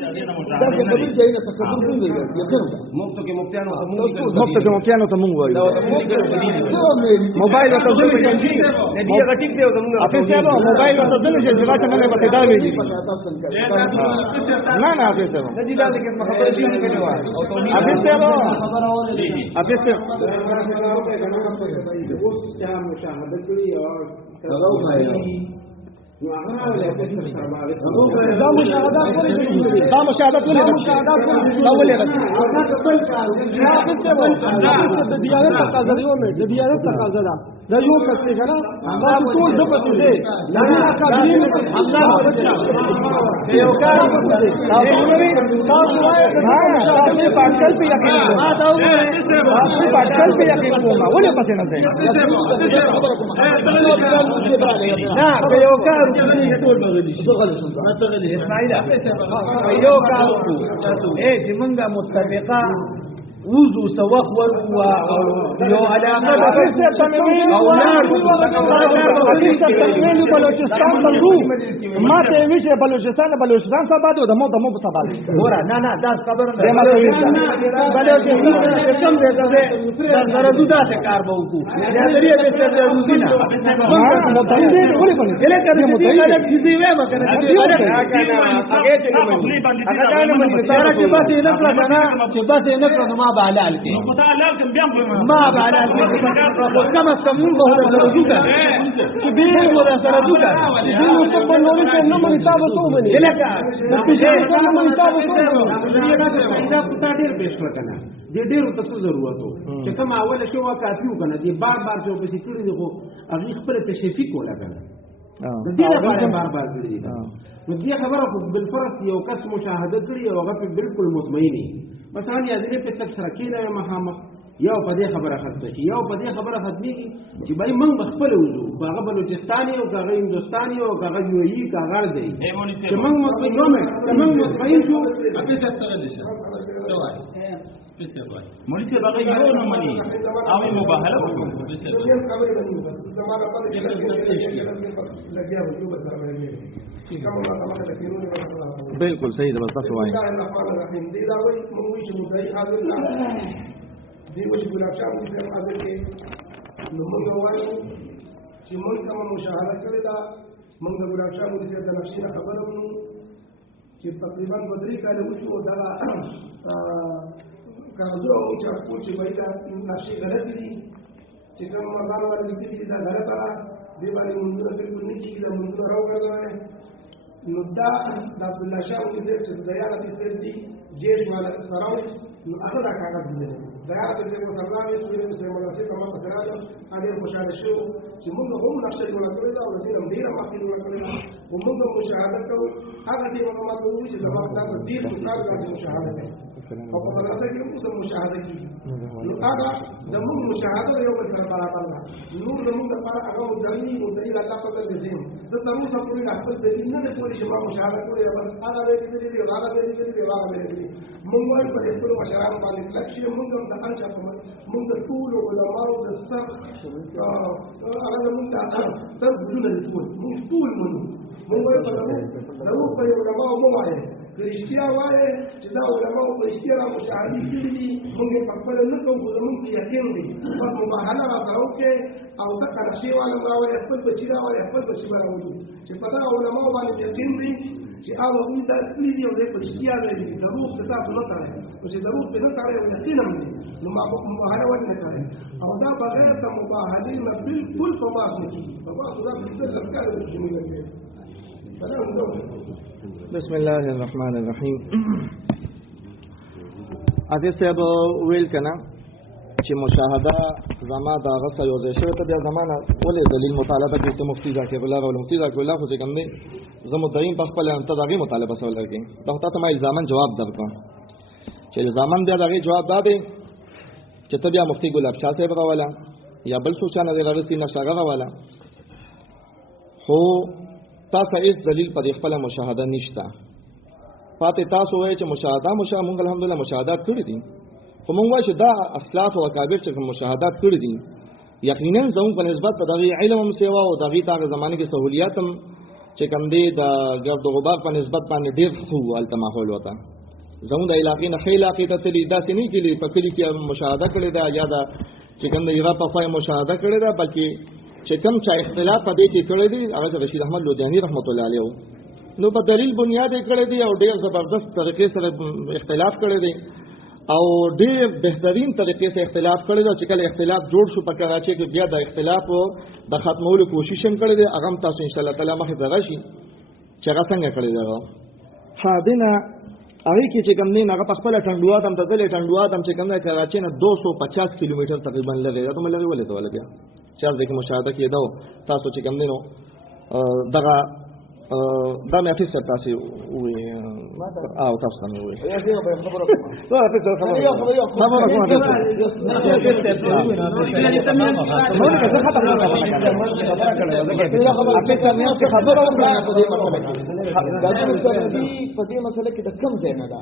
دا خبرې ځای نه تکبر کوي یقین مفتو کې مفتیانو ته مونږ وایو موبایل ته ځل کنجي نبی غټیک دی زموږ اپه سبا موبایل ته ځل چې ځواک نه به دا ویلي نه اپه سبا ندی دا کې خبره دي نه کوي او اپه سبا اپه سبا اوس چا مشاهده کړی او نو هغه له دې سره دا مشاهدات ولې دا ولې هغه خپل کار د دیانت تقاضا دی د دیانت تقاضا ده دا یو څه څنګه دا ټول د پاتې دي دا کابینه الله یو کار کوي تاسو پاکل په یقین تاسو پاکل په یقین کومه ولې پاتې نه ځي نه یو کار ټول بغلی اسماعیل یو کار چې موږ متفقه وضو سوق وروا یو علاقه او لار بلوچستان تلو ما ته ویشه بلوچستان سبا د مو سبا ګور نه دا خبر نه بلوچستان کم دې دا زردو دا کار به وکړو دا لري به څه ضروري نه مو ته دې ولې باندې دې کړې مو ته دې دې وې ما کنه هغه چې باسي نه کړو ما بعلال کې ما بعلال کې کم از کم موږ به درجوګه چې به موږ سره دوکا دې نو څه په نوري کې نه مې تاسو ته ومني لکه چې څنګه مې تاسو ته دا پتا ډیر پېښ وکنه دې ډیر ته ضرورت وو چې کوم اوله شو کافي وکنه دې بار چې په دې کړی دغه هغه خپل تشفیق ولاګل د دې لپاره بار کړی نو دې خبره په بالفرض یو کس مشاهده کړی او هغه بالکل مطمئنی مثلا یا دې په تک سره کېده مخامخ یو په دې خبره ختمه شي یو په دې خبره ختميږي چې بای موږ خپل وځو هغه بلوچستاني او هغه هندستاني او هغه یوئی هغه دی چې موږ مطمئن شو اته سره دي مونږ ته باغ یو نه مني او مباهله وکړو بالکل صحیح ده بس تاسو وایي دی وش ګلاب شاه موږ هم حاضر کې نو موږ وایو چې موږ کوم مشاهده کړې ده موږ د ګلاب شاه موږ د نقشې خبره ونو چې تقریبا 2 کال وشو دا کارزو او چې خپل چې باید نقشې غلط دي چې کوم مبارک ولې دي دا غلطه دی باندې موږ د بالکل نه کیږي موږ راوګرځوي نو دا د عبد الله شاه موږ چې د یاره د دې جيش والا سراو نو هغه دا کاغذ دي زیارت دې په سرلامي سویل په مناسب کما پکراله اړ خوشاله شو چې موږ هم نقشه جوړ کړې دا او دې هم ډیر مخکې جوړ کړې او موږ مشاهده کوو هغه دې موږ کوو چې زموږ د دې څخه کار مشاهده کوي او په مدرسه کې موږ مشاهده کوي نو هغه د موږ مشاهده یو بل سره برابر ده نور زموږ لپاره هغه مدرني او دلیل الله په دې دي د تاسو په پوری خپل دلیل نه پوری چې ما مشاهده کوي بس هغه دې دې هغه دې موږ وايي په خپل مشران باندې لکه موږ د انشا په موږ د ټول علماء د سر هغه موږ ته بدون ټول موږ ټول موږ وايي په دغه په علماء مو وايي رښتیا وايي چې دا علماء په رښتیا مشاهده کړي موږ په خپل نه کوو زموږ یقین دي په مباهله راځو کې او دا کارشي والا راوي خپل بچی راوي خپل بچی راوي چې په دا علماء باندې یقین دي چې هغه موږ د اصلي دی او د پښتیا دی د روح څخه په نوته او چې د روح په نوته او یقین هم دي نو ما مباهله ونه کوي او دا بغیر د مباهله نه بالکل په باس نه کیږي په باس دا د ذکر د جمله کې بسم الله الرحمن الرحیم اته سبا ویل کنا چې مشاهده زما دا غسل یو ځای شوی ته د زمانه ولې دلیل مطالبه کې مفتی ذکر الله او مفتی ذکر الله خو څنګه نه زمو دایم په خپل ان تداغي مطالبه سوال راکې دا ته ما الزامن جواب درکوم چې الزامن دی دغه جواب دادې چې ته بیا مفتی ګلاب شاه صاحب راواله یا بل څه چانه دی راغلی نشاغه راواله خو تاسو هیڅ دلیل پر خپل مشاهده نشته پاتې تاسو وایي چې مشاهده مونږ الحمدلله مشاهدات کړې دي خو مونږ وایو چې دا اسلاف او اکابر چې مشاهدات کړې دي یقینا زموږ په نسبت په دغه علم هم سیوا او دغه تاغه زمانه کې سہولیات هم چې کوم دی د ګرد و غبار په نسبت باندې ډېر ښه و هلته ماحول ورته زموږ د علاقې نه ښه علاقې ته تللي داسې نه کلي په کلي کې مشاهده کړې ده یا د چې کوم د ایرا په خوا مشاهده کړې ده بلکې چې کوم چا اختلاف په دې کې کړی دی هغه رشید احمد لودیاني رحمت الله علیه نو په دلیل بنیاد یې کړی دی او ډېر زبردست طریقې سره اختلاف کړی دی او ډېر بهترین طریقې سره اختلاف کړی دی چې کله اختلاف جوړ شو په کراچۍ کې بیا د اختلاف د ختمولو کوشش هم کړی دی هغه هم تاسو ان شاء الله تعالی مخې ته راشي چې هغه څنګه کړی دی ها دینه هغه کې چې کوم نه هغه په خپل ټنډوات هم تدلې ټنډوات هم چې کوم نه کراچۍ نه 250 کیلومتر تقریبا لري دا ملګری ولې ته ولګیا چې ځکه مشاهده کې دا تاسو چې کوم نه دغه دا مې افیسر تاسو وي او تاسو هم وي خبره په دې مسله کې د کم ځای نه ده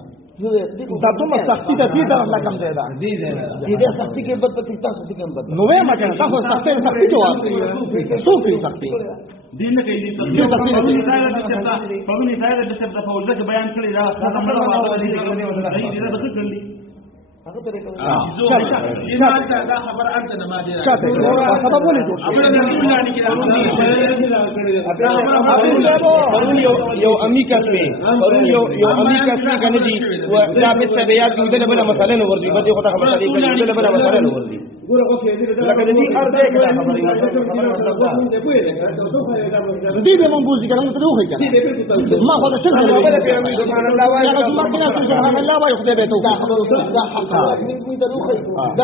دا دومره سختي ده دې ډول نه کم ځای ده دې سختي کې بد پکې تاسو دې کم بد نو وې ما کنه تاسو سختي جواب صوفي سختي دین نه کوي په مني فایده د څه په ولته بیان کړی دا خبره واضحه دي دا څه کړی هغه طریقې دا خبر انت نه ما دي سبب ولې جوړ پرون یو امیکا شوی پرون یو امیکا شوی کنه دي دا په څه بیا کې دله بل مسله نو ورځي بده خو خبره دي کنه دله بل مسله نو ورځي لکه دې ارزه کې دې به مونږ بوزي کنه ته وخی کنه ما خو دا څنګه سبحان الله وایي سبحان الله وایي خدای به تو دا خبره دا حق دا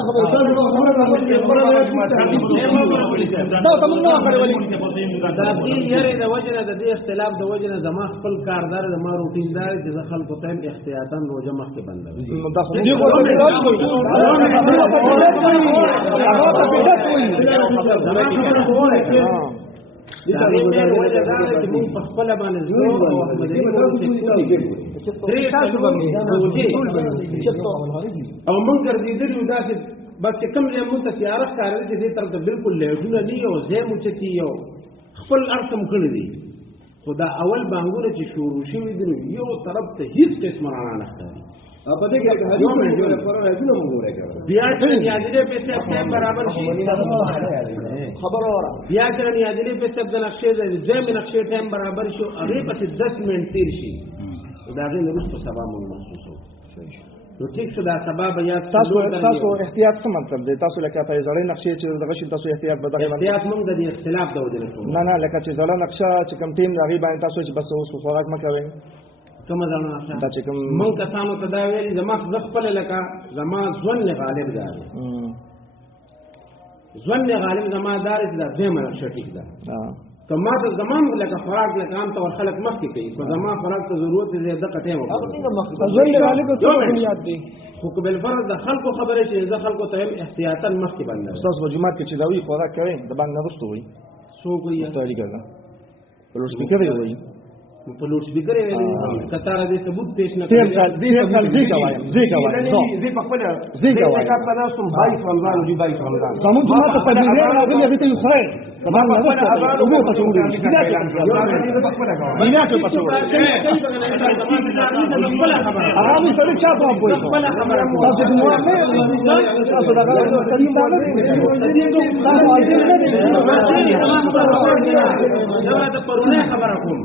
خبره دا کوم نو کړی ولې دا دې یاره د وجنه د دې اختلاف د وجنه زما خپل کاردار د ما روټیندار چې خلکو ته احتیاطاً روزه مخکې بندوي دا خو دې کو او موږ ګرځېدلي وو داسې بس چې کوم ځای مونږ ته تیاره ښکارېده چې دې طرف ته بالکل لیټونه نه یو ځای مو چتي یو خپل ارسم کړی دي خو دا اول بانګونه چې شروع شوي دي نو یو طرف ته هېڅ قسمه رڼا نه ښکاري په دې کې بیا چې نیازلې پیسې ټایم برابر شي خبر اورا بیا چې نیازلې پیسې د نقشې د ځم نقشې ټایم برابر شو هغه پسې 10 منټ تیر شي دا غي نورستو سبا مون محسوسو نو ټیک شو دا سبب یا تاسو احتیاط څه مطلب دی تاسو لکه په زړې نقشې چې دغه شي تاسو احتیاط به دغه احتیاط موږ د اختلاف د وجه نه نه لکه چې زړه نقشه چې کوم ټیم راغی باندې تاسو چې بس اوس خوراک مکوي کوم ځان نقشه دا چې کوم موږ کسانو ته دا ویلي زما خپل لکه زما ځون غالب ده ځون غالب زما دار چې دا دمه نقشه ټیک ده کما ته زمان لکه خوراک لکه عام طور خلک مخکې کوي خو زما خوراک ته ضرورت دی د قټه مو ځون غالب ته بنیاد دی خو بل فرض د خلکو خبره چې د خلکو ته احتیاطاً مخکې باندې تاسو په جماعت کې چې دا وی خوراک کوي د باندې نرسته وي سو کوي طریقه ده په لوډ سپیکر وي په لوډ سپیکر یې کتار دې ثبوت پیش نه تیر کال دې کوایم دې په خپل دې کوایم کا پدا سم 22 رمضان دی 22 رمضان زمون جماعت په دې نه راغلي به ته خو تمام نه وسته وګورئ تاسو وګورئ بنا ته پښو هغه سره چا په وایي تاسو دې مو نه تاسو دا غواړئ چې دا پرونه خبره کوم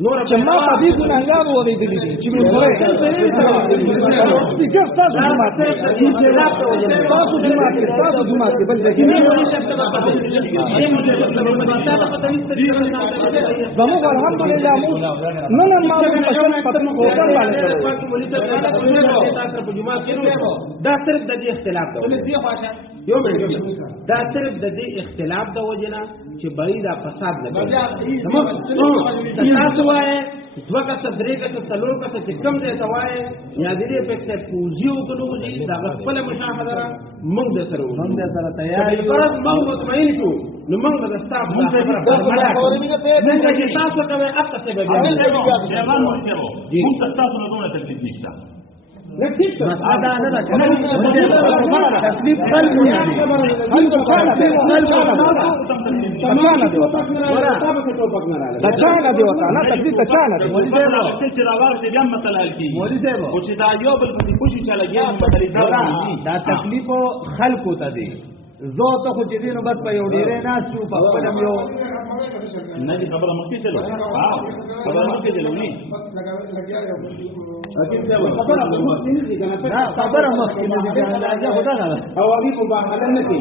نور چې ما په دې ګناهګار ورېدلې دي چې موږ غواړو سپیکر تاسو جماعت بل دې زموږ الحمدلله موږ نن ما په شان پتن کوټر باندې دا صرف د دې اختلاف دی یو دا صرف د دې اختلاف د وجنه چې بعید فساد نه کوي تاسو وایي دوه کسه درې کسه څلور کسه چې کم دی ته وایي یا دې په څه پوزیو کولو دي دا خپل مشاهده را موږ د سره تیار یو فرض موږ مطمئن شو نو موږ د ستاپ موږ چې تاسو کوي اته څه به موږ تاسو نه کومه تکلیف نشته هذا أنا تكليف قلب يعني قلب تچانا دی وتا نه تکلیف تچانا دی ولې دا چې راوړل چې بیا مثلا کی ولې دا او چې دا یو بل په کوشش چلا ګیا دا تکلیف خلقو ته دی زه ته خو چې دینو بس په یو ډیرې نه شو په خپلم یو نه دي خبره مخکې چلو خبره مخکې چلو نه خبره مخکې نه دي خدا نه او ابي مباهله نه کوي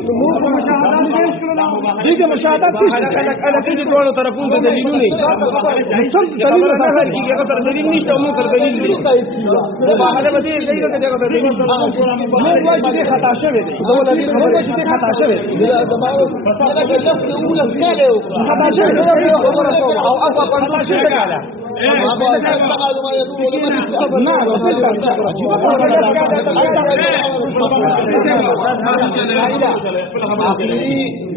دغه مشاهدات انا کې دوه طرفونو ته دلیلونه څه دلیل نه هرڅه هغه تر دلیل نشته مو تر دلیل دی مباهله به دې دغه دلیل نو وايي چې خطا شوی دی زه ولې خبره چې خطا شوی دی دا زموږ فصله کې لفظ اول کاله خطا شوی دی او اقوى خطا شوی دی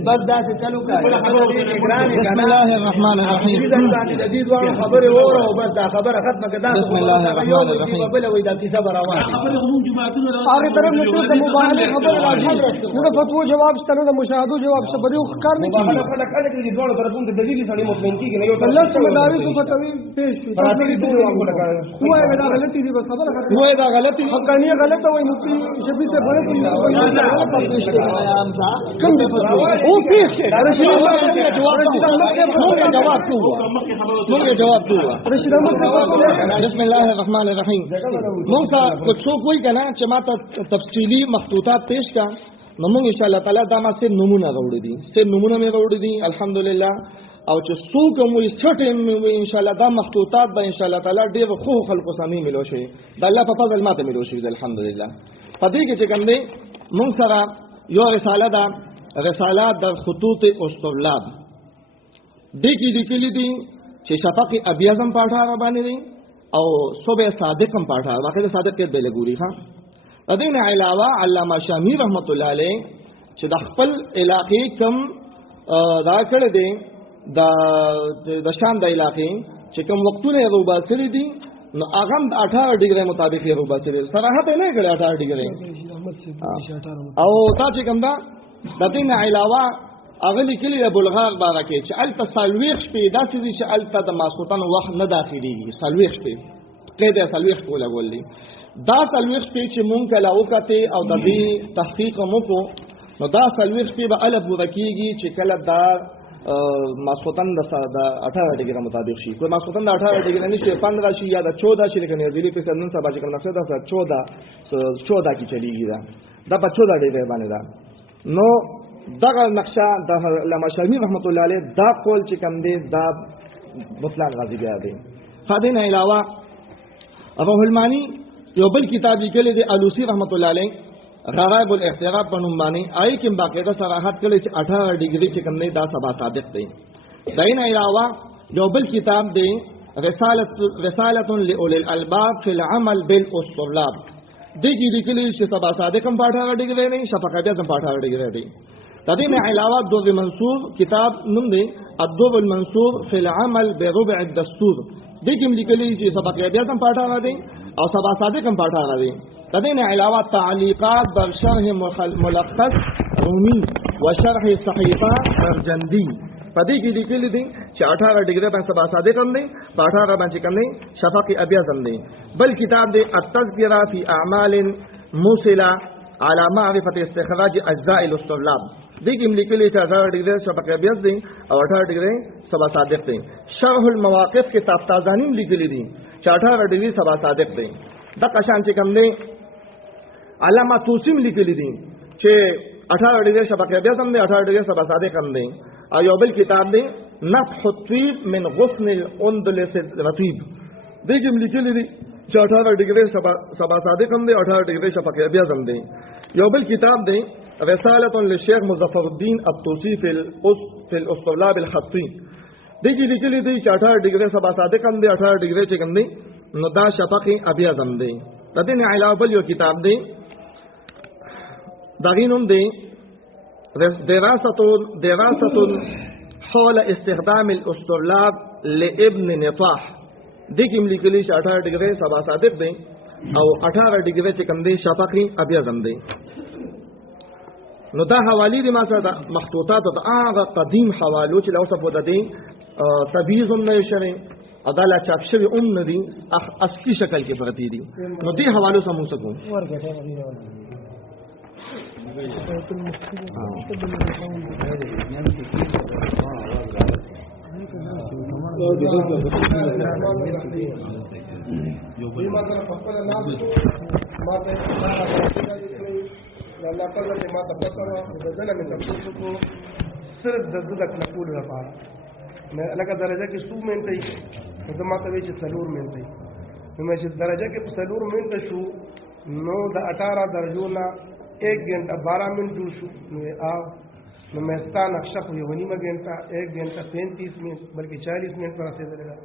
بس دا چې چلو کا بسم الله الرحمن الرحیم جديد وانه خبره وره او بس دا خبره ختمه کړه بسم الله الرحمن الرحیم بل وې دا کیسه روانه خبره هم جماعتونو هغه طرف نو د مبالغه خبره راځي نو فتوا جواب ستنه د مشاهدو جواب څه بده ښکار نه کیږي مباهله کله کې دوه طرفونو ته دلیل سړی مطمئن کیږي نه یو الله سمداري کو فتوی پیش هو دا غلطی دی بس خبره هو دا غلطی حقانی غلطه وای مفتی شفیع سے بڑے کم دی او پیش رشید احمد جواب بسم الله الرحمن الرحیم مونږ ته څوک وایي کنه چې ماته تفصیلی مخطوطات پیش کا نو مونږ ان شاء الله تعالی دا ما سه نمونه راوړي دي سه نمونه مې راوړي دي الحمدلله او چې څوک مو سټه مې ان شاء الله دا مخطوطات به ان شاء الله تعالی ډېر خو خلکو سامي ملو شي دا الله په فضل ماته ملو شي الحمدلله پدې کې چې کوم دی مونږ سره یو رساله ده رسالات در خطوط اسطرلاب دې کې لیکلي دي چې شفق ابیازم پاټه را باندې دي او صبح صادقم پاټه واقعي صادق کې بل ګوري ها دین علاوه علامه شامی رحمت الله علیه چې د خپل علاقې کم دا کړی دی د شام د علاقې چې کوم وختونه روبا سری دي نو هغه 18 ډیګري مطابق روبا سری صراحت نه کړی 18 ډیګري او تا چې کوم دا د دین علاوه هغه لیکلي د بلغار بارکه چې ال تسلويخ شپې داسې دي چې ال د ماسوتن وخت نه داخليږي سلويخ شپې قید سلويخ کوله ولې دا سلويخ شپې چې مونږ کله وکته او د دې تحقیق مو کو نو دا سلويخ شپې به الف ورکیږي چې کله دا ماسوتن د 18 ډیګری مطابق شي کوم ماسوتن د 18 ډیګری نشي 15 شي یا د 14 شي لکه نړۍ په سنن سبا چې کوم نقشه ده 14 کی چلیږي دا په 14 ډیګری باندې ده نو دغه نقشه د علامه شامی رحمت الله علیه دا قول چې کوم دی دا بطلان غازی بیا دی خادین علاوه ابو المانی یو بل کتاب لیکلی دی الوسی رحمت الله علیه غرائب الاحتراب په نوم باندې آی کې باقاعده صراحت کړي چې 18 ډیګری چې کوم دی دا سبا صادق دی دین علاوه یو بل کتاب دی رساله لاولی الالباب فی العمل بالاسطرلاب دغه لیکلی چې سبا صادق هم 18 ډیګری نه شفقه بیا هم 18 ډیګری دی تدین علاوه الدور المنصور کتاب نوم دی الدور المنصور فی العمل بربع الدستور دغه لیکلی چې سبق بیا هم 18 دی او سبا صادق هم 18 دی تدین علاوه تعلیقات بر شرح ملخص رومی و شرح صحیفه برجندی پدې کې لیکلی دی چې 18 ډیګری باندې سبا صادق هم دی 18 باندې کوم دی شفق ابیض هم دی بل کتاب دی التذکرہ فی اعمال موصله على معرفه استخراج اجزاء الاسطرلاب دغه لیکلی چې 18 ډیګری شفق ابیض دی او 18 ډیګری سبا صادق دی شرح المواقف کې تفتازانین لیکلی دي چې 18 ډیګری سبا صادق دی د قشان چې کوم دی علامه توسیم لیکلی دي چې 18 ډیګری شفق ابیض هم دی 18 ډیګری سبا صادق هم دی او یو بل کتاب دی نفح الطيب من غصن الاندلس الرطيب دغه لیکلی دي چې 18 ډیګری سبا صادق هم دی 18 ډیګری شفق ابیض هم دی یو بل کتاب دی رسالة للشيخ مظفر الدين الطوسي في الاسطرلاب الخطي دغه لیکلی دي چې 18 ډیګری سبا صادق هم دی 18 ډیګری چې کوم دی نو دا شفق ابیض هم دی د دې نه علاوه بل یو کتاب دی دغینوم دی دراسة حول استخدام الاسطرلاب لابن نطاح دغه لیکلی چې 18 ډیګری سبا صادق دی او 18 ډیګري چې کوم دی شفقي ابیا زم دی نو دا حوالی دی ما سره مخطوطات د هغه قدیم حوالو چې لوسه په دې تبیز هم نه شری عدالت چاپ شوی نه دي اصلي شکل کې پرتی دي نو دې حوالو سمو سکو الله تعالی دې ما ته پته وه د دنه مې تفصیل کو صرف د زده کول لپاره مې لکه درجه کې 100 منټه یې ما ته وی چې 4 منټه نو مې چې درجه کې 4 منټه شو نو د 18 درجو نه 1 घंटा 12 منټ شو نو मैं नक्शा को ये वनी में घंटा 1 घंटा 35 मिनट बल्कि 40 मिनट पर रसेदलेगा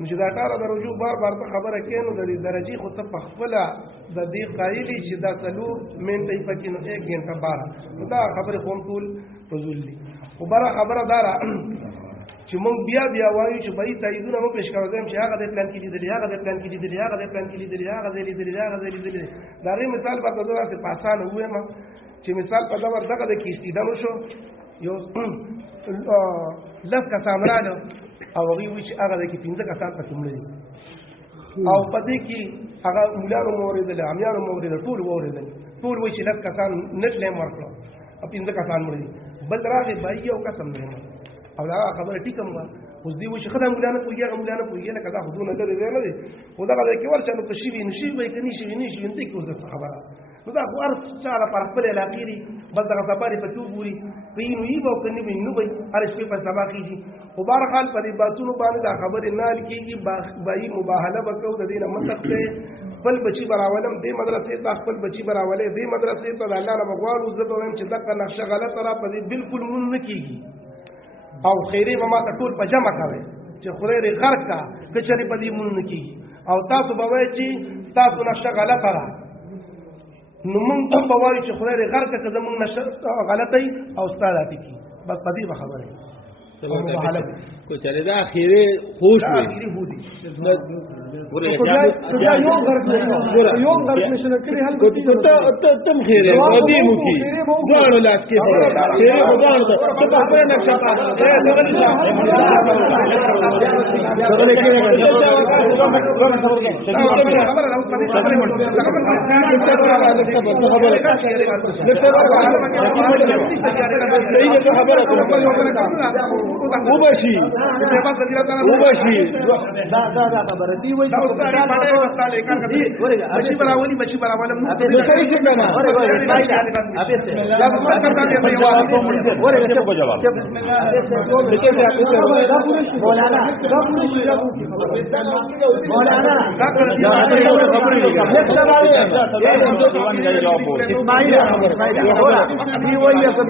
मुझे دا 18 درجو بار بار ته خبره کینو د درجه خو ته پخپله د دې قایلی چې دا 4 منټه پکې نو 1 घंटा 12 دا خبره قوم ټول فضول دي او بار خبره دارا چې مونږ بیا وایو چې بای تاییدونه مو پېښ کړو چې هغه د پلان کې لیدل هغه د پلان کې لیدل هغه د پلان کې لیدل هغه د لیدل دا غي مثال په تاسو ته پاسانه وې ما چې مثال په دا ورته د کیستیدنو شو یو لف کا سامراله او هغه وی چې هغه د کې 15 کسان پکې مړي او پدې کې هغه مولانو موریدل امیانو موریدل ټول وریدل ټول وی چې لف کسان نټلې مرکړو او 15 کسان مړي بل راغی بای یو قسم نه او دا خبره ټیکم وا اوس دی وی چې خدای مولانو کوی هغه مولانو کوی لکه دا خودونه درې نه دي خو دا کې ورچا نو تشوی نشي وای کني شي نشي انت کې اوس خبره نو دا خو ارث چاره پر خپل الاخیری بس دا سفاري په تو ګوري وینو یی به کني وینو به ارش په سبا کیږي خو بهر حال په دې باتونو باندې دا خبره نال کیږي بای مباهله وکاو د دینه متقته خپل بچی براولم دې مدرسې ته خپل بچی براولې دې مدرسې ته الله نه بغوالو زه وایم چې دغه نقشه غلطه را په دې بالکل مون نه کیږي او خیره به ما ته ټول په جمع کوي چې خدای دې غرق کا کچري په دې مون نه کیږي او تاسو به وایي چې تاسو نقشه غلطه را نو مونږ ته په وایي چې خدای دې غرق کا زمونږ نقشه غلطه او ستاره کی بس په دې خبره کو چلے دا اخیره خوش وي اخیره هودي یو غرض نشنه کړی هل تم خیره ودی مو کی ځوانو لاس کې خیره ځوانو ته په خبره نقشه وبشي دا خبره دی وای بچی براولی صحیح څنګه نه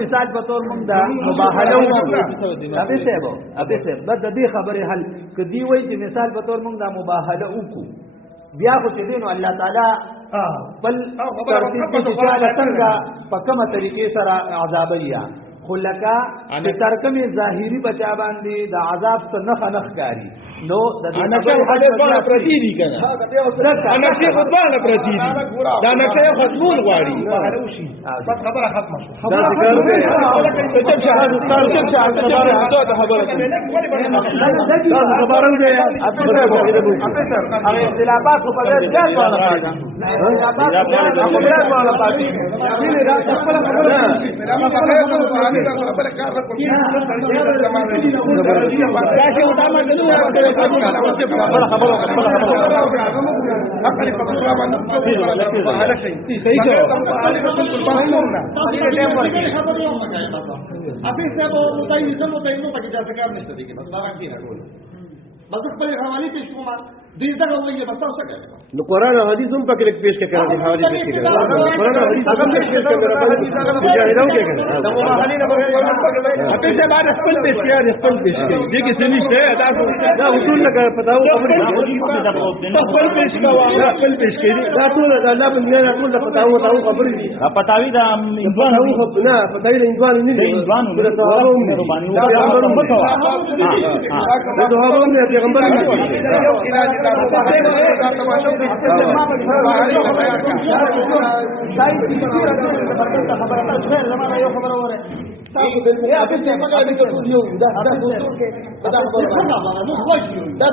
مثال په تور موږ دا مباهله ابي صاحب بد دې خبره حل کدی وای چې مثال په تور موږ دا مباهله وکړو بیا خو چې دینو الله تعالی بل ترتیب کې څنګه په کومه طریقې سره عذابیا خلکا چې ترکمه ظاهری بچا باندې د عذاب څخه نخ کاری نو د نشه خدای پرتی دي کنه نشه خدای پرتی دي دا نشه خدمون غواړي بس خبره ختمه شو خبره ته شهادت ستار ته شهادت ته خبره خبره دې هغه اختلافات په دې ځای باندې نو قرآن حدیث هم پکې لیک پیش کړه دي حواله پیش کړه قرآن حدیث هم پیش کړه مجاهدو کې کړه اته څه باندې خپل پیش کړه خپل پیش کړه دې کې څه نشته دا اصول لګا پتاو خبرې خپل پیش کړه خپل پیش کړه دا ټول د الله په مینا ټول پتاو خبرې دي پتاوی دا انسان هو نه پتاوی د انسان نه دي انسان دا پیغمبر نه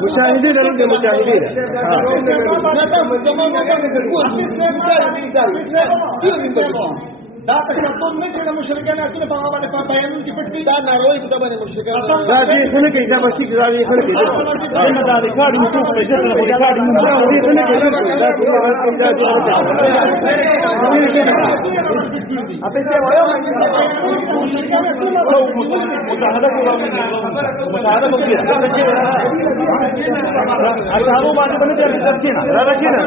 مشاهدين المشاهدين دا تشدد نه چې د مشرکانو اصل په هغه باندې بیانون کې پټ دي دا ناروي په باندې مشرکانو دا چې څنګه کې دا بشي دا یې خلک دي دا د ریکارډ یو څه په ځای کې ریکارډ یو څه څنګه کې دا ټول هغه اپه څه وایو مشاهده کوو هغه باندې باندې ترکینا راکینا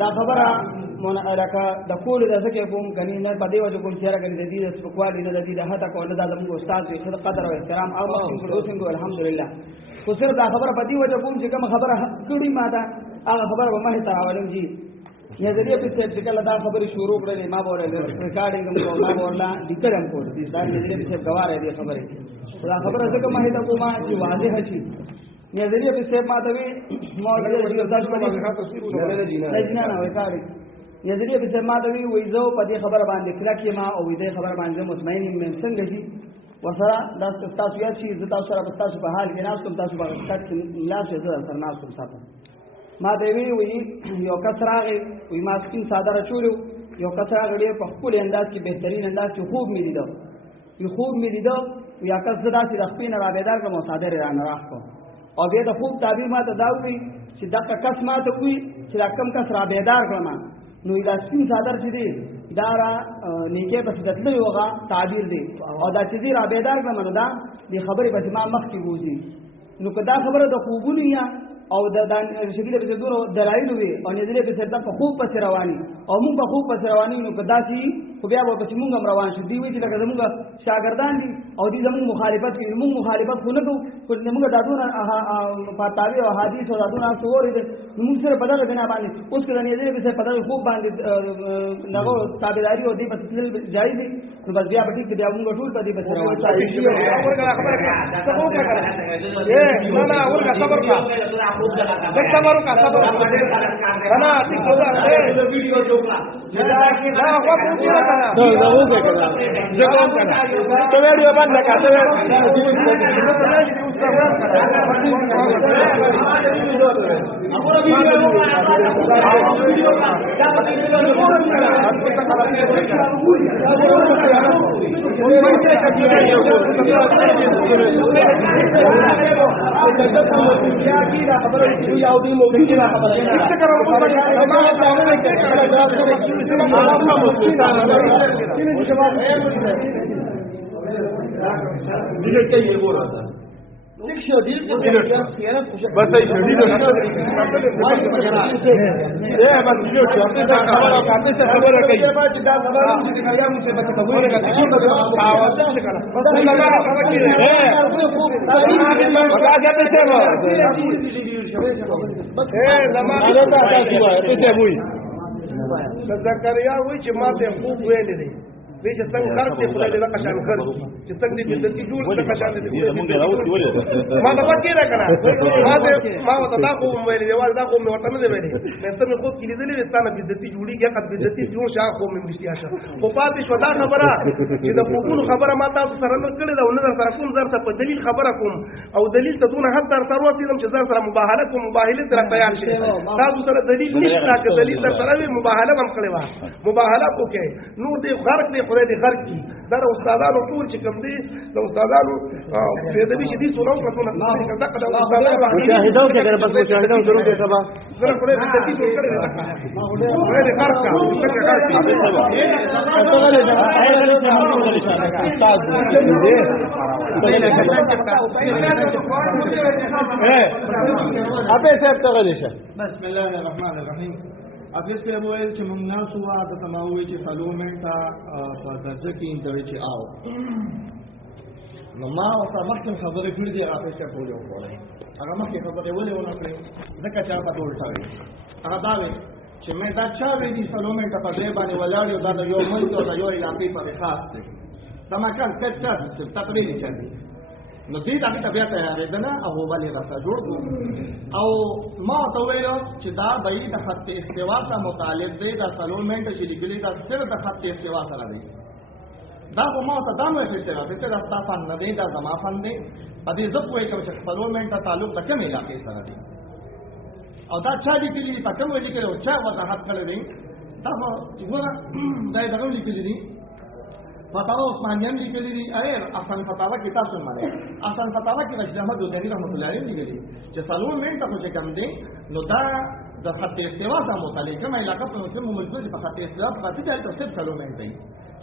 دا خبره مون الکه د کول د څه کې کوم کني نه په دیو کوم چیرې کني د دې د سپکوالي نه د دې د هتا کول د زموږ استاد یې خدای قدر او احترام او څنګه الحمدلله خو سره دا خبره په دیو کوم چې کوم خبره کړي ما دا هغه خبره به ما ته راولم جی نظریه په څه چې کله دا خبره شروع کړې ما بوله ریکارډینګ ما بوله دکرم کو دي دا نظریه په څه غواره دي خبره دا خبره څنګه ما ته کومه چې واضح شي نظریه په څه ما ته وی موجوده دي تاسو په نه نه وکړي نظریه په څه ما ته وی وې زو په دې خبره باندې کلکې ما او دې خبره باندې مطمئن یم څنګه شي ورسره دا تاسو یاد شي زه تاسو سره تاسو په حال کې ناس کوم تاسو په حقیقت کې لا څه سره ناس کوم ساتم ما ته وی یو کسراغه وی ما سکین صادره چولو یو کسراغه ډېر په خپل انداز کې بهترین انداز کې خوب مې لیدو یو خوب مې لیدو یا کس زدا چې د خپل را بیدار کوم صادره را نه راخو او بیا د خوب تعبیر ما ته دا وی چې دا کس ما ته وی چې دا کم کس را بیدار کړم نو دا سپین صادر چې دی دا را نیکه په ستل یوغه تعبیر دی او دا چې دی را بیدار کړم نو دا د خبرې په ما مخ کې وځي نو کدا خبره د خوبونی یا او د شکل په دورو دلایل وي او نظریه په سر په خوب په رواني او موږ په خوب په رواني نو کدا چې خو بیا په چې موږ روان شو دی وی چې لکه زموږ شاګردان دي او دي زموږ مخالفت کوي موږ مخالفت خو نه کوو خو موږ دادونه پاتاوي او حدیث او دادونه څوري دي موږ سره په دغه بنا باندې اوس کله نظریه په سر په دغه خوب باندې نغو تابعداري او دې په تل جایز دي نو بس بیا په دې کې بیا موږ ټول په دې په روان شو نه ورګه صبر کا صبر کا صبر انا تکولا ویڈیو جوړه دا هغه پوښتنه نو دا وګه کړه زه کوم کنه ته ویډیو باندې کاته بس شديد زکریا وی چې ما ته خوب ویلې دي وی چې څنګه خرڅ ته خدای دې قشان کړ چې څنګه دې د دې جوړ څه قشان دې ما دا پکې را کړه ما وته دا خو ویلې دی دا خو مې ورته نه ویلې مې سمې خوب کې لیدلې ستانه دې دې جوړیږي قد دې دې جوړ شاه خو مې مشتیا شه خو پاتې شو دا خبره چې د خوبونو خبره ما تاسو سره نه کړې دا ونه سره کوم ځر ته په دلیل خبره کوم او دلیل ته دونه حد تر وروتم چې ځر سره مباهله کوم مباهله سره تیار شي تاسو سره دلیل نشته چې دلیل سره وي مباهله هم کړې و مباهله وکړي نور دې غرق دې خدای دې غرق کړي دا د استادانو ټول چې کوم دي د استادانو بېادبي چې دي څونه وکړه دغه د استادانو مشاهده وکړه اگر بس مشاهده وکړو دې سبا زه خدای دې ترتیب وکړي خدای دې غرق کړي بسم الله الرحمن الرحیم اګه څه وایي چې موږ ناسو د تماوي چې سلومنټا په درجه کې انټوي چې آو نو ما او مخکې خبرې کړې دي هغه څه په یو وره هغه مخکې خبرې ولې ونه کړې ځکه چې هغه ټولټا وي هغه دا وي چې مې دا چا وی دي سلومنټا په دې باندې ولاړ یو دا یو ملک او یو علاقې په خاص دي تمکان کچا چې تقریبا چالي نو دې دا بیا بیا تیارې ده نه او باندې راځه جوړ او ما ته ویل چې دا به د خط استوا سره متعلق دی دا سلومنټ چې لیکلي دا صرف د خط استوا سره دی دا به ما ته دا مې فکر راځي چې دا تاسو نه دی دا زما فن دی په دې ځکه وایي چې سلومنټ تعلق د کوم علاقې سره دی او دا چا لیکلي په کوم وجه کې او چا وضاحت کړی دی دا وګوره دا دغه لیکلي دی فتاوا عثمانیان لیکلي دي احسن فتاوا کتاب څنګه معنی احسن فتاوا کې رشید احمد دوزانی رحمۃ اللہ علیہ لیکلي چې سلومنټ ته چې کوم دی نو دا د خط استوا سره متعلق کومه علاقه په مسلم ملکونو په خط استوا په دې ځای ته صرف سلومنټ دی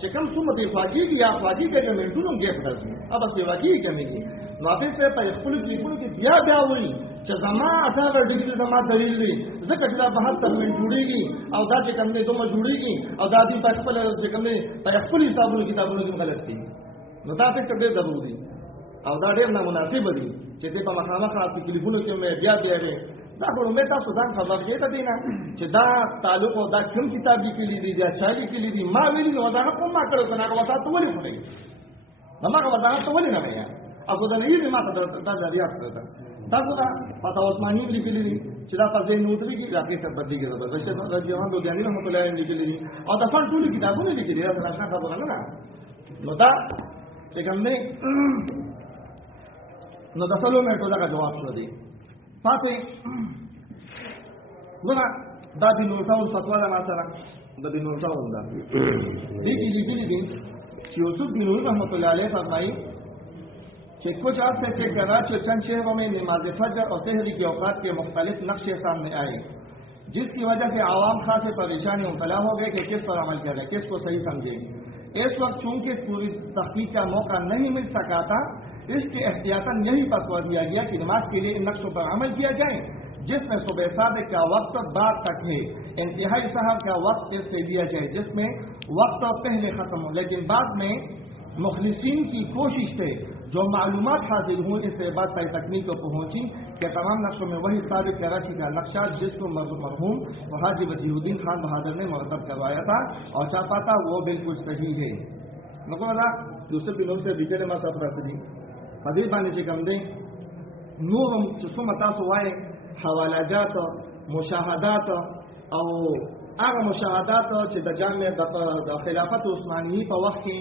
چې کوم څومره دی واجی یا واجی کې ګمنټونو کې راځي اوبه په واجی کې مې نو په په خپل لیکونو کې بیا بیا وایي چې زما اثر ډیګری زما دلیل دی ځکه چې دا بحث ترمن جوړیږي او دا چې کوم دې دومره جوړیږي او دا دې په خپل چې کوم دې په خپل حسابونو کتابونو کې غلط دي نو دا څه ډېر ضروري او دا ډېر نامناسب دي چې دې په مخامخ په ټلیفون کې مې بیا بیا دا خو مې تاسو ځان خبر کېته دي نه چې دا تعلق او دا کوم کتاب لیکلي دي دا چا لیکلي دي ما ویلي نو دا کوم ما کړو کنه هغه تاسو ولې خوري ما هغه تاسو ولې نه وایي ابو دلیل ما ته دا ریاض کړو تاسو دا فتاوا عثماني لیکلي دي چې دا فضیل نوتری کې راکې څه بدلی کې راځي چې رضی الله دوجانی رحمۃ اللہ علیہ لیکلي دي او دا ټول کتابونه لیکلي دي دا څنګه خبره نه نو دا چې کوم نه نو دا سلومنټ دا جواب شو دی پاتې ګوره دا د نوټاو فتوا ده ما سره د نوټاو ده دې کې لیکلي دي چې یوسف بن نور رحمۃ اللہ علیہ فرمایي کہ کچھ عرص سے کراچی چند شہروں میں نماز فجر اور سحری کے اوقات کے مختلف نقشے سامنے آئے جس کی وجہ سے عوام خاصے پریشانی مبتلا ہو گئے کہ کس پر عمل کرے کس کو صحیح سمجھے اس وقت چونکہ پوری تحقیق کا موقع نہیں مل سکا تھا اس کے احتیاطاً یہی فتویٰ دیا گیا کہ نماز کے لیے ان نقشوں پر عمل کیا جائے جس میں صبح صادق کا وقت بعد تک ہے انتہائی سحر کا وقت اس سے دیا جائے جس میں وقت پہلے ختم ہو لیکن بعد میں مخلصین کی کوشش سے جو معلومات حاصل ہوں اس سے بعد طے تکنیک کو پہنچی کہ تمام نقشوں میں وہی ثابت کراچی کا نقشہ جس کو مرحوم حاجی وجیہ الدین خان بہادر نے مرتب کروایا تھا اور چھاپا تھا وہ بالکل صحیح ہے نقول دوسرے دنوں سے دیگر مطلب رکھتی حدیث باندې چې کوم دی نورم چې څومره تاسو وایي حوالجات مشاهدات او هغه مشاهدات چې د جامع د خلافت عثماني په وخت کې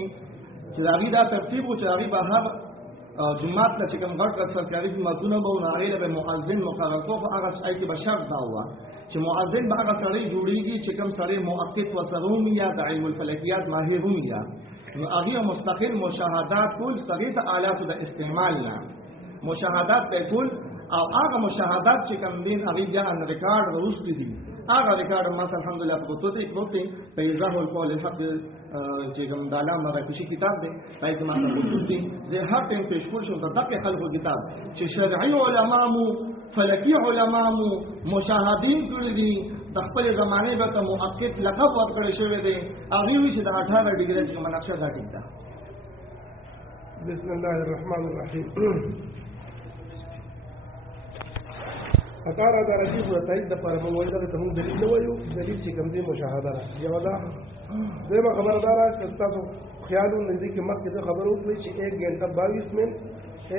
چې دا غي دا ترتیب او چې هغه به هر جمعات ته چې کوم غټ سرکاري جمعتونه به ناغیره به مؤذن مقرر کوو هغه شای کې بشر دا هوا چې مؤذن به هغه سړی جوړیږي چې کوم سړی موقت و سروم یا د علم الفلکیات ماهر هم یا نو هغه مستقل مشاهدات ټول صغیر آلات د استعمال نه مشاهدات په ټول او هغه مشاهدات چې کوم دین هغه ځان ریکارډ وروستي دي هغه ریکارډ ما الحمدلله په توته کوته په ځاه القول الحق چې کوم د علامه راکشي کتاب دی پای کې ما وروستي زه هر ټیم پیش کول شم د دغه خلکو کتاب چې شرعي علما مو فلکی علما مو مشاهدین کړی دي د خپل زمانه به ته مؤکد لقب ورکړی شوی دی هغه وی چې د 18 ډیګری څخه مناقشه راکړه بسم الله الرحمن الرحیم اکار دا رجیب و تایید د پر موجوده ته هم دلیل نه وایو دلیل چې کوم دی مشاهده را یو دا زما خبردار چې تاسو خیالو نزدې کې مخکې خبرو کوي چې 1 घंटा 22 منٹ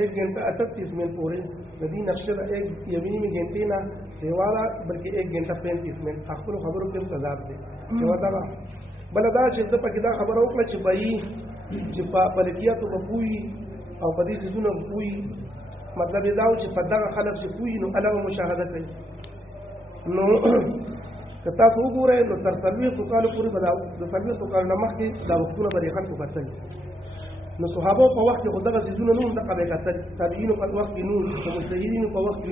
1 घंटा 38 منٹ پورې د دې نقشه د 1 یمینی घंटे نه سیوالا بلکې 1 घंटा 35 منٹ خپل خبرو کې تضاد دی یو دا بل دا چې د پکې دا خبرو کړ چې بای چې په پلکیاتو بوي او په دې ځونه بوي مطلب دا و چې په دغه خلک چې پوي نو علاوه مشاهده کوي نو که تاسو وګورئ نو تر 40 کالو پورې به د 40 کالو نه مخکې دا وختونه به یې خلکو کتل نو صحابه په وخت کې خو دغه څیزونه نه هم دغه به کتل تابعینو په وخت کې نو مجتهدینو په وخت کې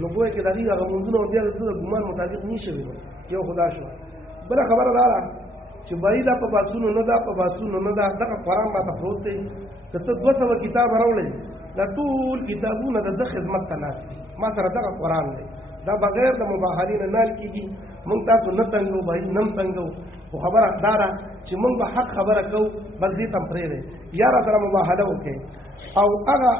نو ګویا کې د هغه منځونه بیا د ګمان مطابق نه شوي یو خدا شو بله خبره دا ده چې بای دا په باسونو نه دا په باسونو نه دا دغه قرآن راته پروت دی که ته 200 کتاب راوړې دا ټول کتابونه د خدمت ته ناست دي ما سره دغه قرآن دی دا بغیر د مباهلې نه نال کېږي موږ تاسو نه تنګو بای نه تنګو خو خبره دا ده چې موږ به حق خبره کوو بل دې تم پرېږدئ یا را سره مباهله وکړئ او هغه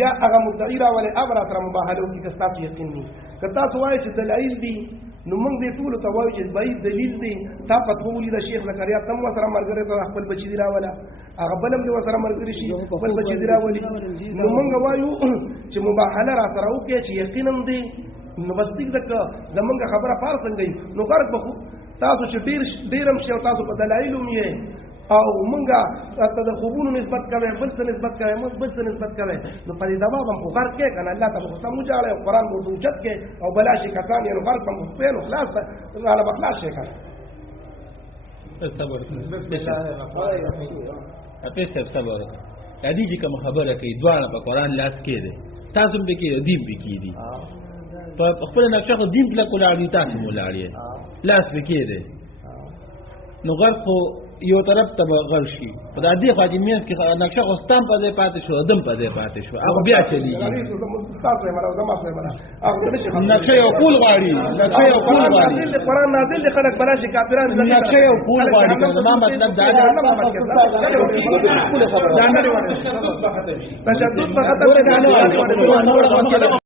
یا هغه مدعي راولئ هغه را سره مباهله وکړي که ستاسو یقین وي که تاسو وایئ چې دلایل دي نو موږ دې ټولو ته وایو چې بای دلیل دی تا فتوا ولیده شیخ زکریا ته هم ورسره ملګری ته خپل بچي دي راوله هغه بل هم دې ورسره ملګري شي خپل بچي دي راولي نو موږ وایو چې مباهله را سره وکړئ چې یقین هم دی نو بس دې ځکه زمونږ خبره پار څنګه وي نو غرق به تاسو چې ډېر هم شي او تاسو په دلایلو هم یې او مونږه ته د خوبونو نسبت کوي بل څه نسبت کوي موږ بل څه نسبت کوي نو په دې دبا هم خو غرق کې کنه الله ته خو سم وجاړي او قرآن ورته اوچت کې او بلا شي کسان یې نو غرق هم په نو خلاص غاله بخلاص شي کنه صبر بسم الله الرحمن الرحیم اته صبر ادي چې کوم خبره کوي دواړه په قرآن لاس کې دي تاسو به کې دین به کې دي په خپل نقشه خو دین کله کولاړ دي تاسو مولاړي لاس به کې دي نو غرق یو طرف ته غر شي په دې خاطر مینس کې نقشه اوستان په دې پاتې شو دم په دې پاتې شو هغه بیا چلی نقشه یو کول غاړي نقشه یو کول غاړي قرآن نازل دي خلک بلا شي کافرانو نقشه یو کول غاړي ما مطلب دا تشدد په ختم